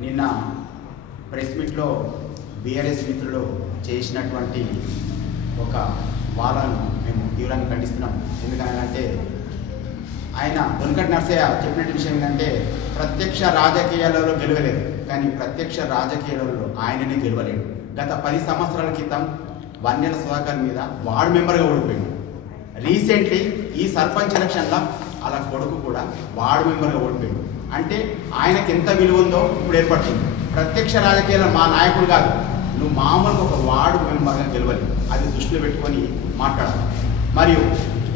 నిన్న ప్రెస్ మీట్లో బీఆర్ఎస్ మిత్రులు చేసినటువంటి ఒక వాదనను మేము తీవ్రంగా ఖండిస్తున్నాం. ఎందుకంటే ఆయన దొనకటి నర్సయ్య చెప్పినట్టు విషయం ఏంటంటే ప్రత్యక్ష రాజకీయాలలో గెలవలేదు, కానీ ప్రత్యక్ష రాజకీయాలలో ఆయననే గెలవలేడు. గత 10 సంవత్సరాల క్రితం వన్యల సుధాకర్ మీద వార్డు మెంబర్గా ఓడిపోయాడు. రీసెంట్లీ ఈ సర్పంచ్ ఎలక్షన్లో అలా కొడుకు కూడా వార్డు మెంబర్గా ఓడిపోయాడు. అంటే ఆయనకి ఎంత విలువ ఉందో ఇప్పుడు ఏర్పడుతుంది. ప్రత్యక్ష రాజకీయాల్లో మా నాయకుడు కాదు, నువ్వు మామూలుగా ఒక వార్డు మెంబర్గా గెలవాలి, అది దృష్టిలో పెట్టుకొని మాట్లాడాలి. మరియు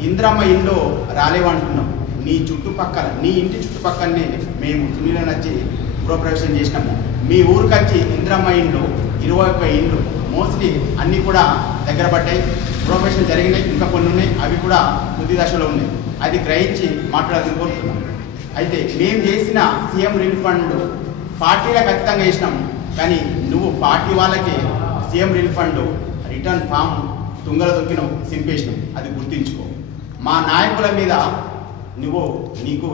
ఇంద్రమ్మ ఇంట్లో రాలేవంటున్నాం, నీ చుట్టుపక్కల నీ ఇంటి చుట్టుపక్కలనే మేము సునీలను వచ్చి గృహప్రవేశం చేసినాము. మీ ఊరికి వచ్చి ఇంద్రమ్మ ఇండ్లు 21 ఇండ్లు మోస్ట్లీ అన్నీ కూడా దగ్గర పడ్డాయి. గృహప్రవేశం జరిగినాయి, ఇంకా కొన్ని ఉన్నాయి, అవి కూడా తుది దశలో ఉన్నాయి. అది గ్రహించి మాట్లాడాలని కోరుతున్నాం. అయితే మేము చేసిన సీఎం రిలీఫ్ ఫండ్ పార్టీలకు ఖచ్చితంగా చేసినాం, కానీ నువ్వు పార్టీ వాళ్ళకి CM relief fund return form తుంగల దొక్కినావు, సింపేసినావు, అది గుర్తించుకో. మా నాయకుల మీద నీకు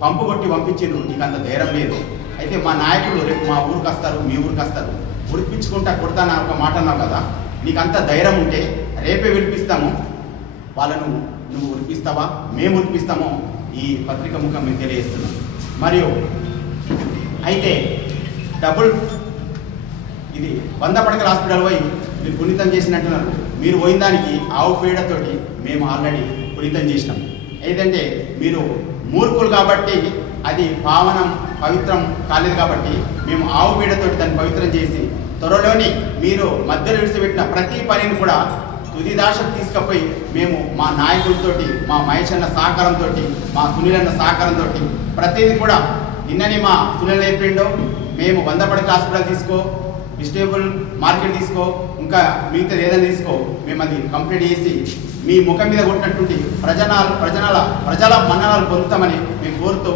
పంపు కొట్టి పంపించిండ్రు, నీకు అంత ధైర్యం లేదు. అయితే మా నాయకులు రేపు మా ఊరికి వస్తారు, మీ ఊరికి వస్తారు, ఉడిపించుకుంటా కొడతాను ఒక మాట అన్నావు కదా, నీకు అంత ధైర్యం ఉంటే రేపే వినిపిస్తాము. వాళ్ళను నువ్వు ఉడిపిస్తావా, మేము ఉడిపిస్తామో ఈ పత్రిక ముఖం మేము తెలియజేస్తున్నాం. మరియు అయితే ఇది 100 పడకల హాస్పిటల్ పోయి మీరు పునీతం చేసినట్టున్నారు. మీరు పోయిన దానికి ఆవు పేడతోటి మేము ఆల్రెడీ పునీతం చేసినాం. ఏదంటే మీరు మూర్ఖులు కాబట్టి అది పవిత్రం కాలేదు కాబట్టి మేము ఆవు పేడతోటి దాన్ని పవిత్రం చేసి త్వరలోని మీరు మధ్యలో విడిచిపెట్టిన ప్రతి పనిని కూడా తుది దాశకు తీసుకుపోయి మేము మా నాయకులతోటి, మా మహేష్ అన్న సహకారంతో, మా సునీల్ అన్న సహకారంతో ప్రతిదీ కూడా నిన్ననే మా సునీల్ అయిపోయిండో మేము 100 పడకల హాస్పిటల్ తీసుకో, వెజిటేబుల్ మార్కెట్ తీసుకో, ఇంకా మిగతా ఏదైనా తీసుకో, మేము అది కంప్లీట్ చేసి మీ ముఖం మీద కొట్టినటువంటి ప్రజల మన్ననాలు పొందుతామని మేము కోరుతూ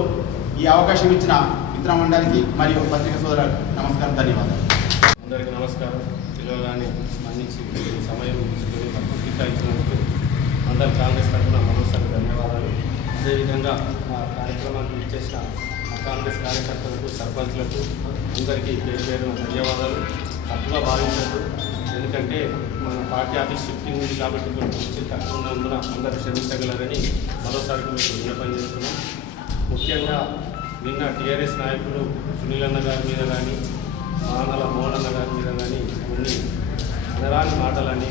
ఈ అవకాశం ఇచ్చిన మిత్ర మండలికి మరియు పత్రిక సోదరులకు నమస్కారం, ధన్యవాదాలు. అందరికీ నమస్కారం. పిల్లలని మన్నించి సమయం తీసుకొని తక్కువ కేటాయించినందుకు అందరు కాంగ్రెస్ తరఫున మరోసారి ధన్యవాదాలు. అదేవిధంగా మా కార్యక్రమానికి ఇచ్చేసిన కాంగ్రెస్ కార్యకర్తలకు, సర్పంచ్లకు అందరికీ పేరు ధన్యవాదాలు. తప్పుగా భావించదు, ఎందుకంటే మన పార్టీ ఆఫీస్ షిఫ్టింగ్ ఉంది కాబట్టి కొంచెం తక్కువ ఉన్నందున అందరూ క్షమించగలరని మరోసారి మీకు విన్నపం చేస్తున్నాం. ముఖ్యంగా నిన్న టీఆర్ఎస్ నాయకులు సునీల్ అన్న గారి మీద కానీ, మానల మోహన్ అన్న గారి మీద కానీ కొన్ని అనరాని మాటలని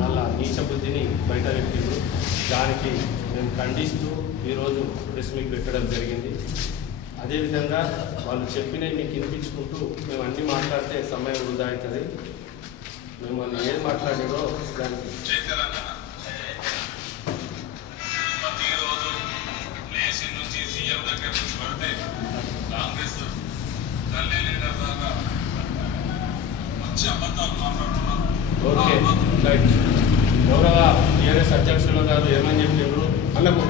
వాళ్ళ నీచ బుద్ధిని బయట పెట్టిండ్రు. దానికి మేము ఖండిస్తూ ఈరోజు ప్రెస్ మీట్ పెట్టడం జరిగింది. అదేవిధంగా వాళ్ళు చెప్పినవి మీకు వినిపించుకుంటూ మేము అన్నీ మాట్లాడితే సమయం వృధా అవుతుంది. మేము వాళ్ళు ఏం మాట్లాడారో దానికి ఓకే రైట్. గౌరవ టీఆర్ఎస్ అధ్యక్షుల గారు ఏమని చెప్తున్నారు అన్నకు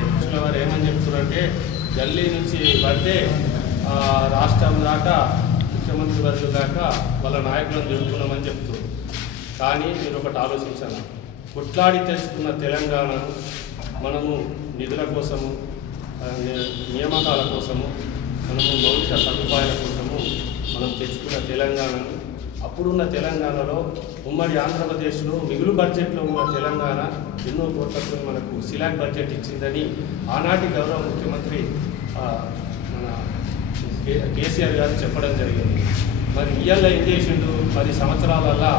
అధ్యక్షుల గారు ఏమని చెప్తున్నారంటే ఢిల్లీ నుంచి పడితే రాష్ట్రం దాకా ముఖ్యమంత్రి వర్గం దాకా వాళ్ళ నాయకులను తిరుగుతున్నామని చెప్తున్నారు. కానీ మీరు ఒకటి ఆలోచించాలి, కొట్లాడి తెచ్చుకున్న తెలంగాణను మనము నిధుల కోసము, నియామకాల కోసము, మనము మౌలిక సదుపాయాల కోసము మనం తెచ్చుకున్న తెలంగాణను, అప్పుడున్న తెలంగాణలో ఉమ్మడి ఆంధ్రప్రదేశ్లో మిగులు బడ్జెట్లో ఉన్న తెలంగాణ ఎన్నో కోట్లతో మనకు సిలాక్ బడ్జెట్ ఇచ్చిందని ఆనాటి గౌరవ ముఖ్యమంత్రి మన కేసీఆర్ గారు చెప్పడం జరిగింది. మరి ఇవాళ ఏం చేసిండు, 10 సంవత్సరాలల్లా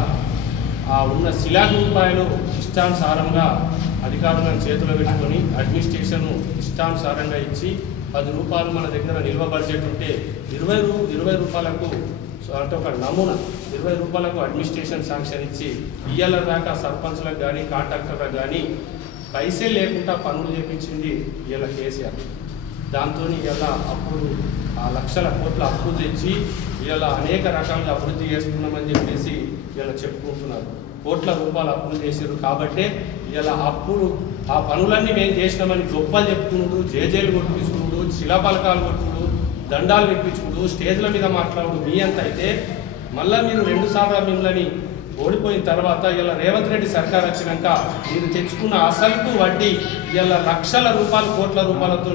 ఉన్న సిలాక్ రూపాయలు ఇష్టానుసారంగా అధికారులను చేతిలో పెట్టుకొని అడ్మినిస్ట్రేషన్ ఇష్టానుసారంగా ఇచ్చి 10 రూపాయలు మన దగ్గర నిల్వ బడ్జెట్ ఉంటే 20 రూపాయలకు అంటే ఒక నమూనా 20 రూపాయలకు అడ్మినిస్ట్రేషన్ శాంక్షన్ ఇచ్చి ఇయ్యాల దాకా సర్పంచ్లకు కానీ కాంట్రాక్టర్లకు కానీ పైసలు లేకుండా పనులు చేపించింది ఇవాళ కేసీఆర్. దాంతో ఇవాళ అప్పుడు లక్షల కోట్ల అప్పు తెచ్చి ఇవాళ అనేక రకాలుగా అభివృద్ధి చేస్తున్నామని చెప్పేసి ఇవాళ చెప్పుకుంటున్నారు. కోట్ల రూపాయలు అప్పులు చేశారు కాబట్టే ఇవాళ అప్పుడు ఆ పనులన్నీ మేము చేసినామని గొప్పలు చెప్పుకున్నాడు, జేజేలు కొట్టించుకున్నాడు, శిలాపలకాలు కొట్టుడు, దండాలు తెప్పించుకుడు, స్టేజ్ల మీద మాట్లాడు. మీ అంత అయితే మళ్ళీ మీరు 2 సార్లు మిమ్మల్ని ఓడిపోయిన తర్వాత ఇలా రేవంత్ రెడ్డి సర్కార్ వచ్చినాక మీరు తెచ్చుకున్న అసలుకు వడ్డీ ఇలా లక్షల రూపాయలు, కోట్ల రూపాయలతో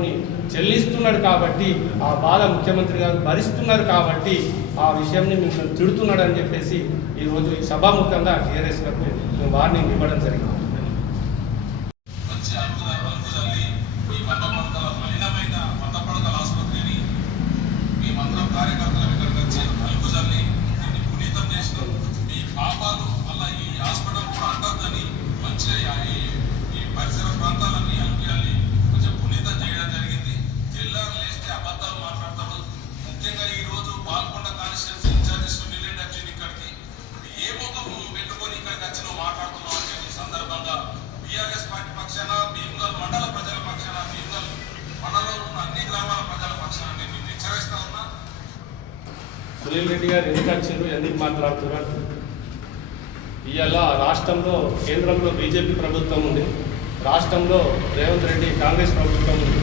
చెల్లిస్తున్నాడు కాబట్టి ఆ బాధ ముఖ్యమంత్రి గారు భరిస్తున్నారు కాబట్టి ఆ విషయాన్ని మిమ్మల్ని తిడుతున్నాడు అని చెప్పేసి ఈరోజు ఈ సభాముఖంగా టీఆర్ఎస్లకు మేము వార్నింగ్ ఇవ్వడం జరిగింది. కార్యకర్తలు ఇక్కడికి వచ్చి అలుపు చల్లి దీన్ని పునీతం చేసినాం. మీ పాపాలు మళ్ళీ ఈ హాస్పిటల్ కూడా అంటద్దని మంచిగా ఈ పరిసర ప్రాంతాలన్నీ అలుపుయాలి కొంచెం పునీతం చేయడం జరిగింది. తెల్లారు లేస్తే అబద్ధాలు మాట్లాడతాడు. ముఖ్యంగా ఈరోజు పాల్గొండ కాన్స్టిట్యూన్సీ ఇన్ఛార్జి సునీల్ రెడ్డి వచ్చింది ఇక్కడికి. ఏ ముఖం పెట్టుకొని ఇక్కడికి వచ్చి నువ్వు మాట్లాడుతున్నావు అని ఈ సందర్భంగా బీఆర్ఎస్ పార్టీ పక్షాన భీమ్గల్ మండల ప్రజల పక్షాన భీమ్గల్ మండలంలో ఉన్న అన్ని గ్రామాల ప్రజల పక్షాన నేను హెచ్చరిస్తా ఉన్నా. సునీల్ రెడ్డి గారు ఎందుకు వచ్చారు, ఎందుకు మాట్లాడుతున్నారు? ఇవాళ రాష్ట్రంలో కేంద్రంలో బీజేపీ ప్రభుత్వం ఉంది, రాష్ట్రంలో రేవంత్ రెడ్డి కాంగ్రెస్ ప్రభుత్వం ఉంది.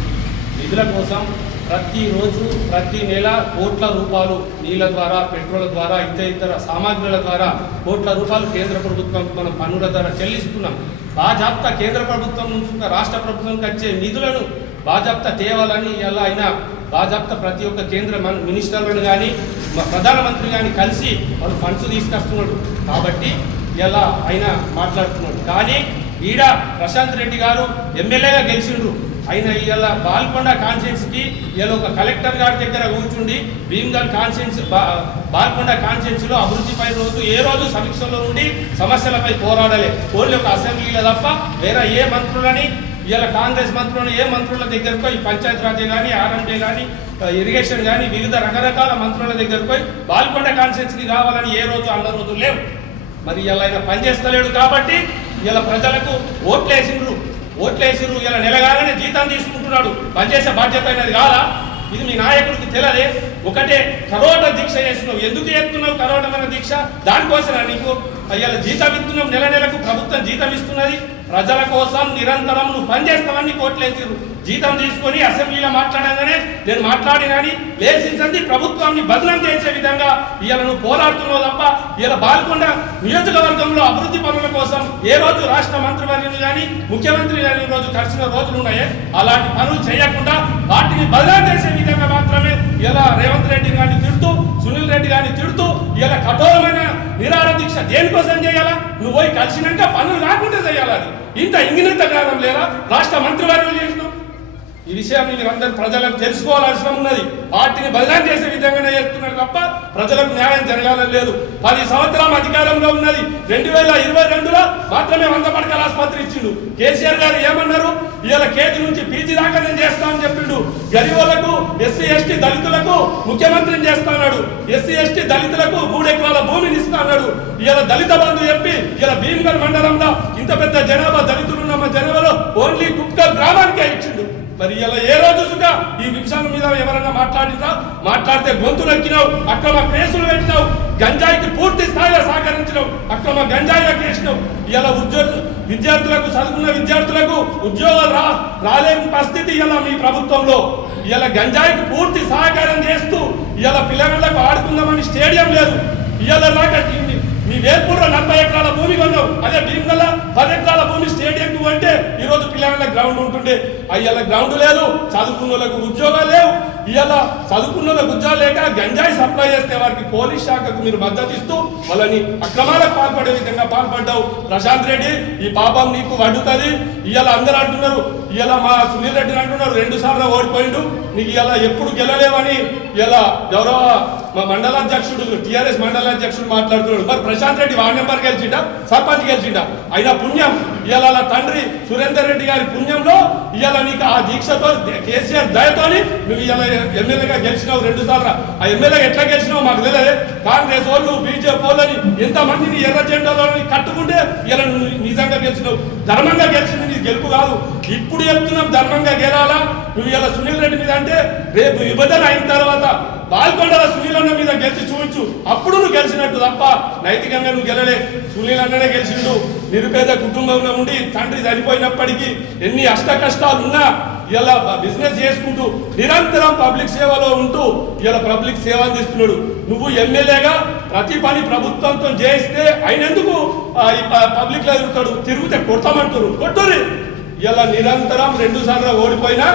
నిధుల కోసం ప్రతిరోజు ప్రతి నెల కోట్ల రూపాయలు నీళ్ళ ద్వారా, పెట్రోల్ ద్వారా, ఇతర సామాగ్రుల ద్వారా కోట్ల రూపాయలు కేంద్ర ప్రభుత్వం మనం పన్నుల ద్వారా చెల్లిస్తున్నాం. బాజాప్తా కేంద్ర ప్రభుత్వం నుంచి రాష్ట్ర ప్రభుత్వంకి వచ్చే నిధులను బాజాప్తా తేవాలని ఇలా అయినా బాజాప్తా ప్రతి ఒక్క కేంద్ర మినిస్టర్లను కానీ ప్రధానమంత్రి కానీ కలిసి వాళ్ళు ఫండ్స్ తీసుకొస్తున్నాడు కాబట్టి ఇలా ఆయన మాట్లాడుతున్నాడు. కానీ ఈడ ప్రశాంత్ రెడ్డి గారు ఎమ్మెల్యేగా గెలిచిండ్రు. ఆయన ఇలా బాల్కొండ కాన్స్టిట్యున్సీకి ఇలా ఒక కలెక్టర్ గారి దగ్గర కూర్చుండి భీమ్గల్ కాన్స్టిట్యున్సీ బాల్కొండ కాన్స్టిట్యున్సీలో అభివృద్ధిపై ఏ రోజు సమీక్షలో ఉండి సమస్యలపై పోరాడాలి. ఓన్లీ ఒక అసెంబ్లీలో తప్ప వేరే ఏ మంత్రులని ఇలా కాంగ్రెస్ మంత్రులను ఏ మంత్రుల దగ్గరకు ఈ పంచాయతీరాజ్ కానీ, ఆర్ఎండే కానీ, ఇరిగేషన్ కానీ వివిధ రకరకాల మంత్రుల దగ్గరకు పోయి బాల్కొండ కాన్స్టిట్యున్సీకి కావాలని ఏ రోజు అన్న రోజు లేవు. మరి ఇలా ఆయన పనిచేస్తలేడు కాబట్టి ఇలా ప్రజలకు ఓట్లేసిండ్రు. ఇలా నెలగానే జీతం తీసుకుంటున్నాడు. పనిచేసే బాధ్యత అనేది కాదా? ఇది మీ నాయకుడికి తెలియదే. ఒకటే కరోట దీక్ష చేస్తున్నావు. ఎందుకు చేస్తున్నావు కరోటమైన దీక్ష? దానికోసం నీకు ఇలా జీతం ఇస్తున్నావు. నెలకు ప్రభుత్వం జీతం ఇస్తున్నది. ప్రజల కోసం నిరంతరం నువ్వు పనిచేస్తామని కోట్లేసిరు. జీతం తీసుకొని అసెంబ్లీలో మాట్లాడగానే నేను మాట్లాడినని లేచింది ప్రభుత్వాన్ని బదనం చేసే విధంగా ఇలా నువ్వు పోరాడుతున్నావు తప్ప ఇలా బాల్కొండ నియోజకవర్గంలో అభివృద్ధి పనుల కోసం ఏ రోజు రాష్ట్ర మంత్రివర్యులు కానీ ముఖ్యమంత్రి కానీ రోజు కలిసిన రోజులు ఉన్నాయే అలాంటి పనులు చేయకుండా వాటిని బదనం చేసే విధంగా మాత్రమే ఇలా రేవంత్ రెడ్డి గారిని తిడుతూ, సునీల్ రెడ్డి గారిని తిడుతూ ఇలా కఠోరమైన నిరాహార దీక్ష దేనికోసం చేయాలా? నువ్వు పోయి కలిసినాక పనులు కాకుండా చేయాలి. అది ఇంత ఇంగినంత జ్ఞానం లేదా? రాష్ట్ర మంత్రివర్యులు చేసినావు. ఈ విషయాన్ని మీరందరూ ప్రజలకు తెలుసుకోవాల్సిన ఉన్నది. పార్టీని బదనాం చేసే విధంగానే చేస్తున్నారు తప్ప ప్రజలకు న్యాయం జరగాలని లేదు. 10 సంవత్సరాల అధికారంలో ఉన్నది. 2022లో మాత్రమే 100 పడకల ఆసుపత్రి ఇచ్చిండు. కేసీఆర్ గారు ఏమన్నారు? ఇవాళ కేజీ నుంచి పీజీ దాకా నేను చేస్తానని చెప్పిండు. గరీబులకు, ఎస్సీ ఎస్టీ దళితులకు ముఖ్యమంత్రిని చేస్తాడు. ఎస్సీ ఎస్టీ దళితులకు 3 ఎకరాల భూమిని ఇస్తాడు. ఇవాళ దళిత బంధు చెప్పి ఇలా భీమ్గల్ మండలంలో ఇంత పెద్ద జనాభా దళితులున్న మా జనాభాలో ఓన్లీ కుక్కల్ గ్రామానికే ఇచ్చిండు. మరి ఇలా ఏ రోజు సుగా ఈ విషయం మీద ఎవరైనా మాట్లాడితే గొంతు నొక్కినావు, అక్రమ కేసులు పెట్టినావు, గంజాయికి పూర్తి స్థాయిలో సహకరించినావు, అక్రమ గంజాయిగా చేసినావు. ఇలా విద్యార్థులకు, చదువుకున్న విద్యార్థులకు ఉద్యోగాలు రాలేని పరిస్థితి ఇలా మీ ప్రభుత్వంలో. ఇలా గంజాయికి పూర్తి సహకారం చేస్తూ ఇలా పిల్లలకు ఆడుకుందామని స్టేడియం లేదు. ఇలా మీ వేల్పూర్లో 40 ఎకరాల భూమి కొన్నావు. అదే భీమ్గల్ 10 ఎకరాల భూమి స్టేడియం అంటే ఈరోజు పిల్లల గ్రౌండ్ ఉంటుండే. అయ్యాల గ్రౌండ్ లేదు, చదువుకున్న వాళ్ళకు ఉద్యోగాలు లేవు. ఇవాళ చదువుకున్న వాళ్ళకు ఉద్యోగాలు లేక గంజాయి సప్లై చేస్తే వారికి పోలీస్ శాఖకు మీరు మద్దతు ఇస్తూ వాళ్ళని అక్రమాలకు పాల్పడే విధంగా పాల్పడ్డావు. ప్రశాంత్ రెడ్డి, ఈ పాపం నీకు వడ్డుతుంది. ఇవాళ అందరూ అంటున్నారు, ఇలా మా సునీల్ రెడ్డిని అంటున్నారు 2 సార్లు ఓడిపోయిండు, నీకు ఇలా ఎప్పుడు గెలలేవని ఇలా గౌరవ మా మండల అధ్యక్షుడు, టీఆర్ఎస్ మండల అధ్యక్షుడు మాట్లాడుతున్నాడు. మరి ప్రశాంత్ రెడ్డి వార్డు నెంబర్ గెలిచిండా, సర్పంచ్ గెలిచిండా? అయినా పుణ్యం ఇవాళ తండ్రి సురేందర్ రెడ్డి గారి పుణ్యంలో ఇవాళ నీకు ఆ దీక్షతో కేసీఆర్ దయతోని నువ్వు ఇవాళ ఎమ్మెల్యేగా గెలిచినావు 2 సార్లు. ఆ ఎమ్మెల్యేగా ఎట్లా గెలిచినావు మాకు తెలియదు. కాంగ్రెస్ వాళ్ళు, బీజేపీ వాళ్ళని ఎంతమందిని ఎర్ర జెండాలని కట్టుకుంటే ఇలా నిజంగా గెలిచినావు. ధర్మంగా గెలిచింది నీ గెలుపు కాదు. ఇప్పుడు చెప్తున్నాం ధర్మంగా గెలాలా. నువ్వు ఇలా సునీల్ రెడ్డి మీద అంటే రేపు విభజన అయిన తర్వాత బాల్కొండల సునీల్ అన్న మీద గెలిచి చూపించు, అప్పుడు నువ్వు గెలిచినట్టు తప్ప నైతికంగా నువ్వు గెలలే. సునీల్ అన్ననే గెలిచిండు. నిరుపేద కుటుంబంలో ఉండి తండ్రి చనిపోయినప్పటికీ ఎన్ని అష్ట కష్టాలు ఉన్నా ఇలా బిజినెస్ చేసుకుంటూ నిరంతరం పబ్లిక్ సేవలో ఉంటూ ఇలా పబ్లిక్ సేవ అందిస్తున్నాడు. నువ్వు ఎమ్మెల్యేగా ప్రతి పని ప్రభుత్వంతో చేయిస్తే ఆయన ఎందుకు పబ్లిక్ లో తిరుగుతాడు? తిరిగితే కొడతామంటారు, కొట్టురి. ఇలా నిరంతరం 2 సార్లు ఓడిపోయినా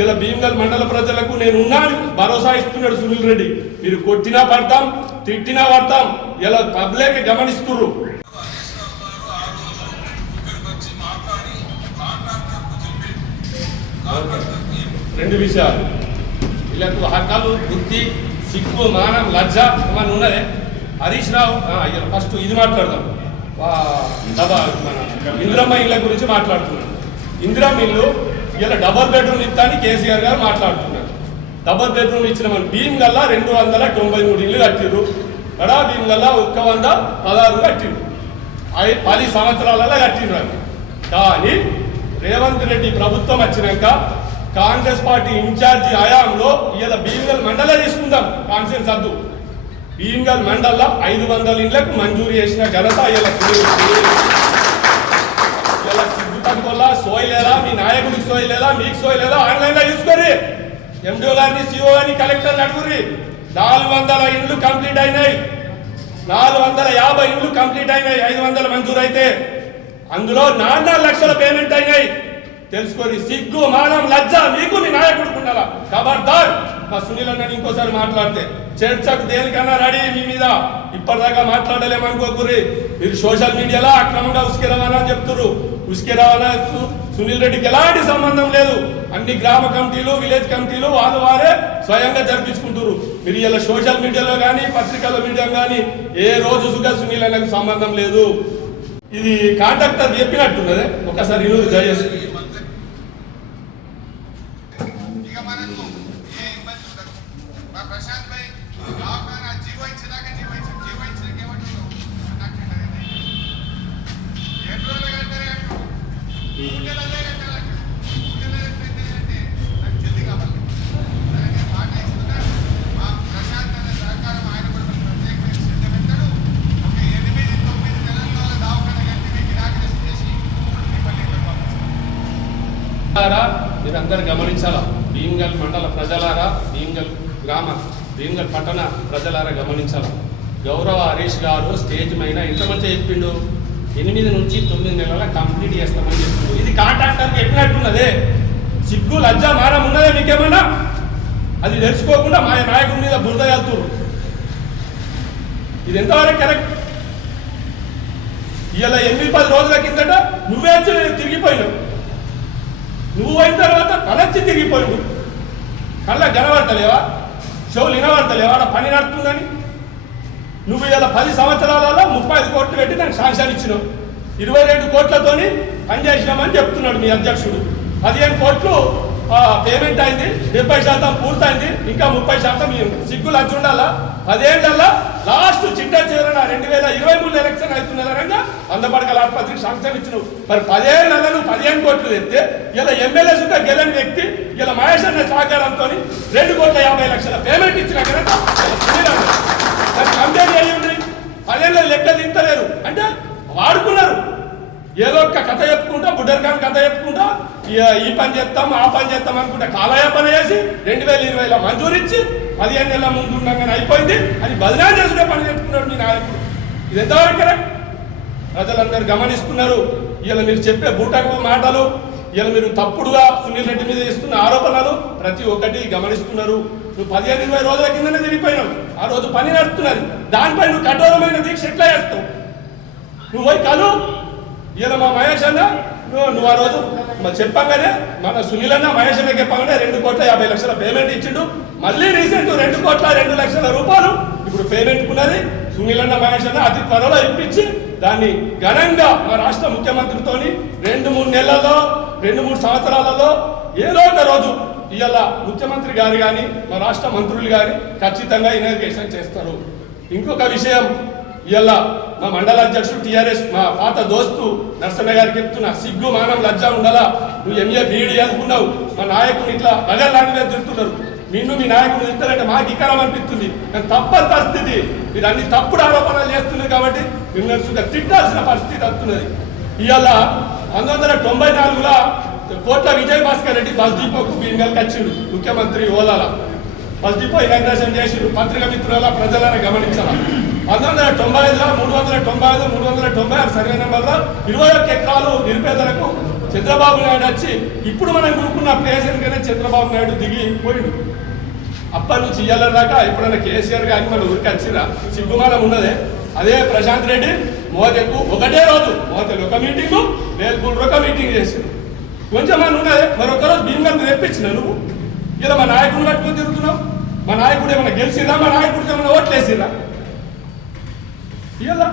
ఇలా భీమగల్ మండల ప్రజలకు నేను ఉన్నాను భరోసా ఇస్తున్నాడు సునీల్ రెడ్డి. మీరు కొట్టినా పడతాం, తిట్టినా పడతాం. ఇలా పబ్లిక్ గమనిస్తున్నారు. రెండు విషయాలు, వీళ్ళకు హక్కాలు, బుద్ధి, సిగ్గు, మానం, లజ్జ ఏమన్నా ఉన్నదే? హరీష్ రావు ఫస్ట్ ఇది మాట్లాడదాం. మన ఇందిరమ్మ ఇళ్ళ గురించి మాట్లాడుతున్నాడు. ఇందిరమ్మ ఇల్లు ఇలా డబల్ బెడ్రూమ్ ఇస్తాని కేసీఆర్ గారు మాట్లాడుతున్నారు. డబల్ బెడ్రూమ్ ఇచ్చిన మన భీమ్గల్లా 293 ఇల్లు కట్టిర్రు. కడా భీమ్గల్లా 116 కట్టిర్రు. 10 సంవత్సరాలలో కట్టిర్రు. కానీ రేవంత్ రెడ్డి ప్రభుత్వం వచ్చినాక కాంగ్రెస్ పార్టీ ఇన్ఛార్జి హయాంలో ఇలా భీమ్గల్ మండలే తీసుకుందాం, కాన్ఫరెన్స్ వద్దు. భీమ్గల్ మండల్లో 500 ఇళ్లకు మంజూరు చేసిన ఘనత ఇలా సిగ్గు తక్కువలా సోయి లేదా, మీ నాయకుడికి సోయి లేదా, మీకు సోయి లేదా, ఆన్లైన్లో చూసుకోరి. ఎండిఓ గారిని, సిఓ గారిని, కలెక్టర్ని అడుగురి. 400 ఇండ్లు కంప్లీట్ అయినాయి, 450 ఇండ్లు కంప్లీట్ అయినాయి. 500 మంజూరు అయితే అందులో 4 లక్షల పేమెంట్ అయినాయి. తెలుసుకొని సిగ్గు, మానం, లజ్జ మీకు మీ నాయకుడికి ఉండాలా. ఖబర్దార్ మా సునీల్ అన్నని ఇంకోసారి మాట్లాడితే చర్చకు దేనికన్నా రెడీ. మీ మీద ఇప్పటిదాకా మాట్లాడలేమనుకోకూరి. మీరు సోషల్ మీడియాలో అక్రమంగా ఉసుకే రవాణా అని చెప్తున్నారు. ఉసుకే రవాణాకు సునీల్ రెడ్డికి ఎలాంటి సంబంధం లేదు. అన్ని గ్రామ కమిటీలు, విలేజ్ కమిటీలు వాళ్ళు వారే స్వయంగా జరిపించుకుంటారు. మీరు ఇలా సోషల్ మీడియాలో కానీ పత్రికల మీడియా కానీ ఏ రోజు సుగా సునీల్ అన్నకు సంబంధం లేదు. ఇది కాంట్రాక్టర్ చెప్పినట్టున్నదే. ఒకసారి దయచేసి మీరందరూ గమనించాలా. భీమ్గల్ మండల ప్రజలారా, భీమ్గల్ పట్టణ ప్రజలారా గమనించాలా. గౌరవ హరీష్ గారు స్టేజ్ పైన ఎంతమంది చెప్పిండు? 8 నుంచి 9 నెలల కంప్లీట్ చేస్తామని చెప్పిండు. ఇది కాంట్రాక్టర్కి చెప్పినట్టున్నదే. సిగ్గు, లజ్జ, మానం ఉన్నదే మీకేమన్నా? అది తెలుసుకోకుండా మా నాయకుడి మీద బురద వెళ్తున్నారు. ఇది ఎంతవరకు కరెక్ట్? ఇలా 8-10 రోజుల కిందట నువ్వే తిరిగిపోయినావు. నువ్వు అయిన తర్వాత తలెచ్చి తిరిగిపోయావు. కళ్ళ కనబడతలేవా? చెవులు వినబడతలేవా? ఆడ పని నడుతుందని. నువ్వు ఇలా 10 సంవత్సరాలలో 35 కోట్లు పెట్టి నాకు శాంక్షన్ ఇచ్చినావు. 22 కోట్లతోని పనిచేసినామని చెప్తున్నాడు మీ అధ్యక్షుడు. 15 కోట్లు పేమెంట్ అయింది, 70% పూర్తయింది, ఇంకా 30% సిగ్గులు వచ్చి ఉండాలా. 10 ఏళ్ళ లాస్ట్ చిట్ట చివరన 2023 ఎలక్షన్ అవుతున్నదనగా అందపడకల ఆసుపత్రికి శాంక్షన్ ఇచ్చినావు. మరి 10 ఏళ్ళ నువ్వు 15 కోట్లు తెస్తే ఇలా ఎమ్మెల్యే సుద్ధా గెలని వ్యక్తి ఇలా మహేష్ అన్న సహకారంతో 2,50,00,000 పేమెంట్ ఇచ్చిన కనుక కంప్లైంట్ అయ్యి ఉంది. 10 ఏళ్ళ లెక్క తింటలేరు అంటే వాడుకున్నారు. ఏదో ఒక్క కథ చెప్పుకుంటా, బుడ్డర్ఖాన్ కథ చెప్పుకుంటా, ఈ పని చేస్తాం ఆ పని చేస్తాం అనుకుంటా కాలయాపన చేసి 2020లో మంజూరిచ్చి 15 నెలల ముందు ఉండగానే అయిపోయింది అని బదనాలు చేసుకునే పని చెప్పుకున్నాడు మీ నాయకుడు. ఇది ఎంతవరకు కరెక్ట్? ప్రజలందరూ గమనిస్తున్నారు. ఇలా మీరు చెప్పే బూటకు మాటలు, ఇలా మీరు తప్పుడుగా సునీల్ రెడ్డి మీద ఇస్తున్న ఆరోపణలు ప్రతి ఒక్కటి గమనిస్తున్నారు. నువ్వు 15-20 రోజుల కిందనే తిరిగిపోయినావు. ఆ రోజు పని నడుస్తున్నది. దానిపై నువ్వు కఠోరమైన దీక్ష ఎట్లా చేస్తావు? నువ్వు పోయి కలు. ఇలా మా మహేష్ అన్న నువ్వు ఆ రోజు చెప్పంగానే మన సునీల్ అన్న మహేష్ అన్న చెప్పగానే 2,50,00,000 పేమెంట్ ఇచ్చిండు. మళ్ళీ రీసెంట్ 2,02,00,000 రూపాయలు ఇప్పుడు పేమెంట్ ఉన్నది. సునీల్ అన్న మహేష్ అన్న అతి త్వరలో ఇప్పించి దాన్ని ఘనంగా మా రాష్ట్ర ముఖ్యమంత్రితో 2-3 నెలల్లో 2-3 సంవత్సరాలలో ఏదో ఒక రోజు ఇవాళ ముఖ్యమంత్రి గారు కానీ మా రాష్ట్ర మంత్రులు కానీ ఖచ్చితంగా ఇనాగ్రేషన్ చేస్తారు. ఇంకొక విషయం, ఇవాళ మా మండల అధ్యక్షుడు టీఆర్ఎస్ మా పాత దోస్తు నర్సన్న గారికి చెప్తున్నా, సిగ్గు, మానం, లజ్జ ఉండాలా. నువ్వు ఎంఏ బీఈడీ చదువుకున్నావు, మా నాయకుడిని ఇట్లా బగల్ లాంటి తింటున్నారు. నిన్ను మీ నాయకుడు తింటారంటే మాకు ఇకరం అనిపిస్తుంది. కానీ తప్పని పరిస్థితి, మీరు అన్ని తప్పుడు ఆరోపణలు చేస్తున్నారు కాబట్టి మిమ్మల్ని తిట్టాల్సిన పరిస్థితి వస్తున్నది. ఇవాళ 1994లో కోట్ల విజయ్ భాస్కర్ రెడ్డి బస్ డిపోకు భీమ్గల్కి వచ్చిండు ముఖ్యమంత్రి హోదాల. బస్ డిపో ఇనాగ్రేషన్ చేసిండు. పత్రిక మిత్రుల ప్రజలను గమనించాలా. 1995లో 395 సర్వే నెంబర్లో 21 ఎకరాలు నిరుపేదలకు చంద్రబాబు నాయుడు వచ్చి ఇప్పుడు మనం కూరుకున్న ప్లేస్ ఎందుకనే చంద్రబాబు నాయుడు దిగి పోయిండు. అప్పటి నుంచి ఇయ్యాల దాకా ఎప్పుడైనా కేసీఆర్ కానీ మన ఊరికి వచ్చిరా సిగ్గుమానం ఉన్నదే. అదే ప్రశాంత్ రెడ్డి మోదకు ఒకటే రోజు మోదలు ఒక మీటింగు, వేల్పూర్ ఒక మీటింగ్ చేసింది. కొంచెం అని ఉన్నదే. మరొక రోజు భీమగంధ తెప్పించిన నువ్వు ఇలా మా నాయకుడిని కట్టుకొని తిరుగుతున్నావు. మా నాయకుడు ఏమైనా గెలిచిరా? మా నాయకుడికి ఏమైనా ఓట్లేసిరా? ఇలా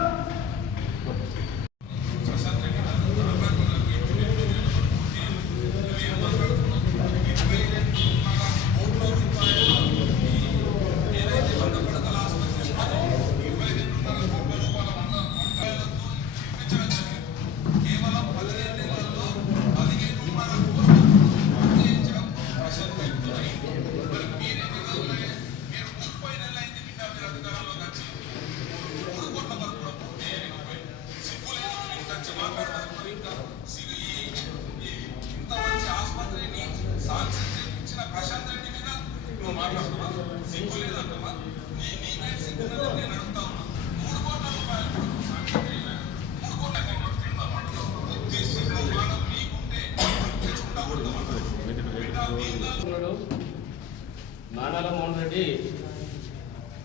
నానాల మోహన్ రెడ్డి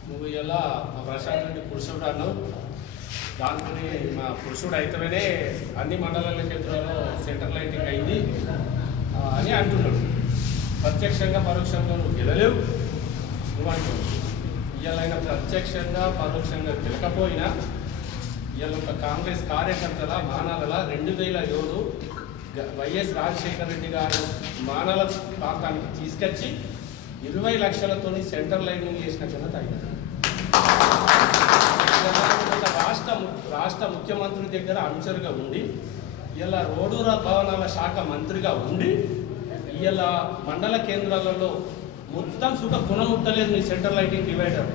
నువ్వు ఇలా మా ప్రశాంత్ రెడ్డి పురుషుడు అన్నావు. దాంతో మా పురుషుడు అయితేనే అన్ని మండలాల కేంద్రాల్లో సెంటర్ లైటింగ్ అయింది అని అంటున్నాడు. ప్రత్యక్షంగా పరోక్షంగా నువ్వు గెలలేవు నువ్వు అంటున్నావు. ఇవాళైనా ప్రత్యక్షంగా పరోక్షంగా గెలకపోయినా ఇవాళ ఒక కాంగ్రెస్ కార్యకర్తల మానాల 2007 వైఎస్ రాజశేఖర రెడ్డి గారు మానాల ప్రాంతానికి తీసుకొచ్చి 20 లక్షలతో సెంటర్ లైనింగ్ చేసిన ఘనత అయినది. రాష్ట్ర ముఖ్యమంత్రి దగ్గర అనుచరుగా ఉండి ఇలా రోడ్డు భవనాల శాఖ మంత్రిగా ఉండి ఇలా మండల కేంద్రాలలో మొత్తం సుఖ గుణముట్టలేదు నీ సెంటర్ లైటింగ్ డివైడర్.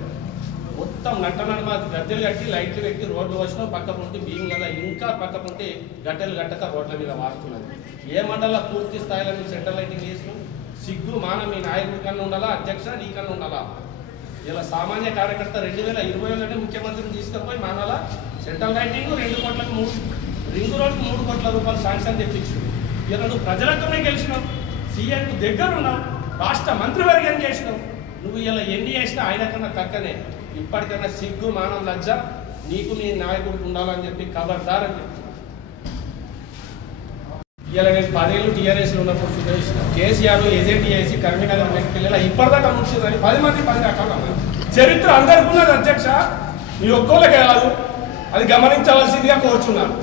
మొత్తం నట్టనడమ గద్దెలు కట్టి లైట్లు పెట్టి రోడ్లు వచ్చిన పక్క పొంటి బియ్యం కదా ఇంకా పక్క పొంటి గడ్డలు గట్టక రోడ్ల మీద వాడుతున్నది. ఏ మండల పూర్తి స్థాయిలో నువ్వు సెంటర్ లైటింగ్ చేసినావు? సిగ్గు మాన మీ నాయకుడి కన్నా ఉండాలా, అధ్యక్ష నీ కన్నా ఉండాలా? ఇలా సామాన్య కార్యకర్త 2020లోనే ముఖ్యమంత్రిని తీసుకుపోయి మానాల సెంట్రల్ లైటింగ్ 2 కోట్లకు రింగు రోడ్కి 3 కోట్ల రూపాయలు శాంక్షన్ తెప్పించు. ఇలా నువ్వు ప్రజలతోనే గెలిచినావు, సీఎంకు దగ్గర ఉన్నావు, రాష్ట్ర మంత్రివర్గం చేసినావు. నువ్వు ఇలా ఎన్ని చేసినా ఆయన కన్నా తక్కనే. ఇప్పటికైనా సిగ్గు మానవ లజ్జ నీకు నీ నాయకుడికి ఉండాలని చెప్పి ఖబర్దార్ అని చెప్పి ఇలా నేను 10 ఏళ్ళు టీఆర్ఎస్లో ఉన్నప్పుడు చూసిన కేసీఆర్ ఏజెంట్ చేసి కరీంనగర్ మెట్టికెళ్ళి ఇప్పటిదాకా ముగిసిందని 10 మంది 10 రకాల చరిత్ర అందరికీ ఉన్నది అధ్యక్ష, నీ ఒక్కోళ్ళకే కాదు. అది గమనించవలసిందిగా కోరుచున్నాను.